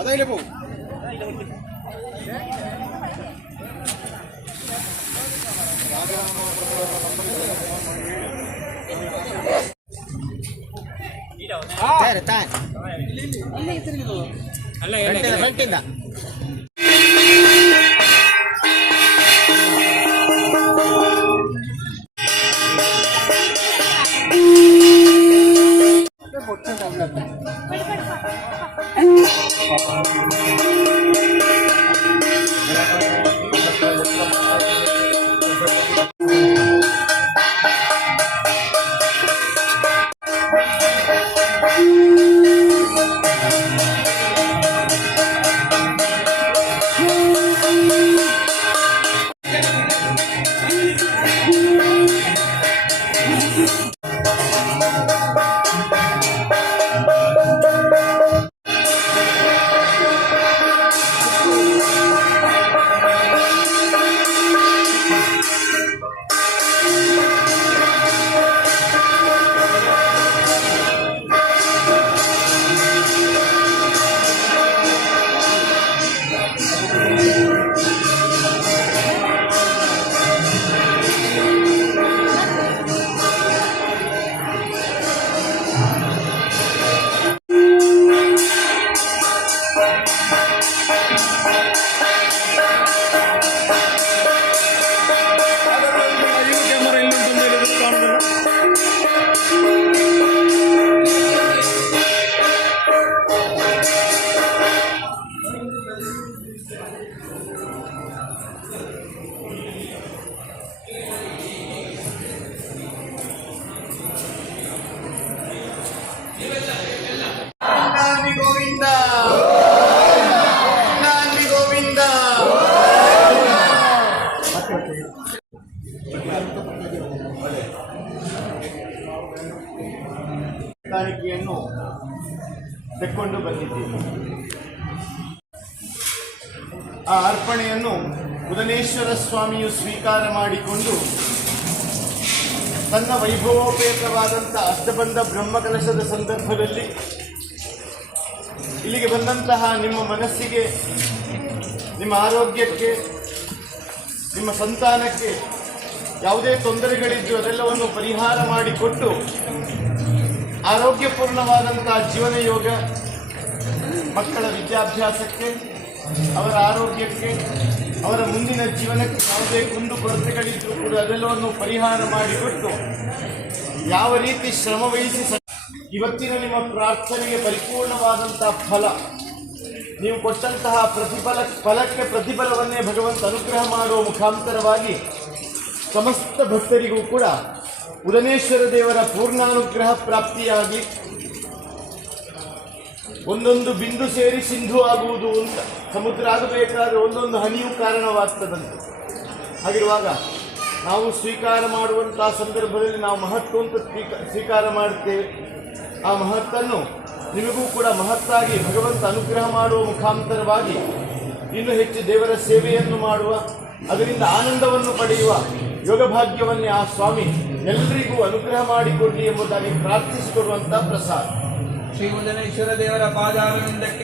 അതല്ലേ പോകും. ಅಲ್ಲ ಗೋವಿಂದ ಗೋವಿಂದ. ಕಾಣಿಕೆಯನ್ನು ತೆಕ್ಕೊಂಡು ಬಂದಿದ್ದೇನೆ. ಆ ಅರ್ಪಣೆಯನ್ನು ಬುಧನೇಶ್ವರ ಸ್ವಾಮಿಯು ಸ್ವೀಕಾರ ಮಾಡಿಕೊಂಡು ತನ್ನ ವೈಭವೋಪೇತವಾದಂಥ ಅಷ್ಟಬಂಧ ಬ್ರಹ್ಮಕಲಶದ ಸಂದರ್ಭದಲ್ಲಿ ಇಲ್ಲಿಗೆ ಬಂದಂತಹ ನಿಮ್ಮ ಮನಸ್ಸಿಗೆ, ನಿಮ್ಮ ಆರೋಗ್ಯಕ್ಕೆ, ನಿಮ್ಮ ಸಂತಾನಕ್ಕೆ ಯಾವುದೇ ತೊಂದರೆಗಳಿದ್ದು ಅದೆಲ್ಲವನ್ನು ಪರಿಹಾರ ಮಾಡಿಕೊಟ್ಟು ಆರೋಗ್ಯಪೂರ್ಣವಾದಂತಹ ಜೀವನ ಯೋಗ, ಮಕ್ಕಳ ವಿದ್ಯಾಭ್ಯಾಸಕ್ಕೆ, ಅವರ ಆರೋಗ್ಯಕ್ಕೆ, ಅವರ ಮುಂದಿನ ಜೀವನಕ್ಕೆ ಯಾವುದೇ ಕುಂದು ಕೊರತೆಗಳಿದ್ದರೂ ಕೂಡ ಅದೆಲ್ಲವನ್ನು ಪರಿಹಾರ ಮಾಡಿಕೊಟ್ಟು ಯಾವ ರೀತಿ ಶ್ರಮವಹಿಸಿ ಇವತ್ತಿನ ನಿಮ್ಮ ಪ್ರಾರ್ಥನೆಗೆ ಪರಿಪೂರ್ಣವಾದಂತಹ ಫಲ, ನೀವು ಕೊಟ್ಟಂತಹ ಫಲಕ್ಕೆ ಪ್ರತಿಫಲವನ್ನೇ ಭಗವಂತ ಅನುಗ್ರಹ ಮಾಡುವ ಮುಖಾಂತರವಾಗಿ ಸಮಸ್ತ ಭಕ್ತರಿಗೂ ಕೂಡ ಬುಧನೇಶ್ವರ ದೇವರ ಪೂರ್ಣಾನುಗ್ರಹ ಪ್ರಾಪ್ತಿಯಾಗಿ ಒಂದೊಂದು ಬಿಂದು ಸೇರಿ ಸಿಂಧು ಆಗುವುದು ಅಂತ ಸಮುದ್ರ ಆಗಬೇಕಾದ್ರೆ ಒಂದೊಂದು ಹನಿಯೂ ಕಾರಣವಾಗ್ತದಂತೆ. ಹಾಗಿರುವಾಗ ನಾವು ಸ್ವೀಕಾರ ಮಾಡುವಂತಹ ಸಂದರ್ಭದಲ್ಲಿ ನಾವು ಮಹತ್ವ ಅಂತ ಸ್ವೀಕಾರ ಮಾಡುತ್ತೇವೆ. ಆ ಮಹತ್ತನ್ನು ನಿಮಗೂ ಕೂಡ ಮಹತ್ತಾಗಿ ಭಗವಂತ ಅನುಗ್ರಹ ಮಾಡುವ ಮುಖಾಂತರವಾಗಿ ಇನ್ನೂ ಹೆಚ್ಚು ದೇವರ ಸೇವೆಯನ್ನು ಮಾಡುವ, ಅದರಿಂದ ಆನಂದವನ್ನು ಪಡೆಯುವ ಯೋಗಭಾಗ್ಯವನ್ನೇ ಆ ಸ್ವಾಮಿ ಎಲ್ಲರಿಗೂ ಅನುಗ್ರಹ ಮಾಡಿಕೊಡಲಿ ಎಂಬುದಾಗಿ ಪ್ರಾರ್ಥಿಸಿಕೊಡುವಂತಹ ಪ್ರಸಾದ. ಶ್ರೀ ಬುಧನೇಶ್ವರ ದೇವರ ಪಾದಾರವಿಂದಕ್ಕೆ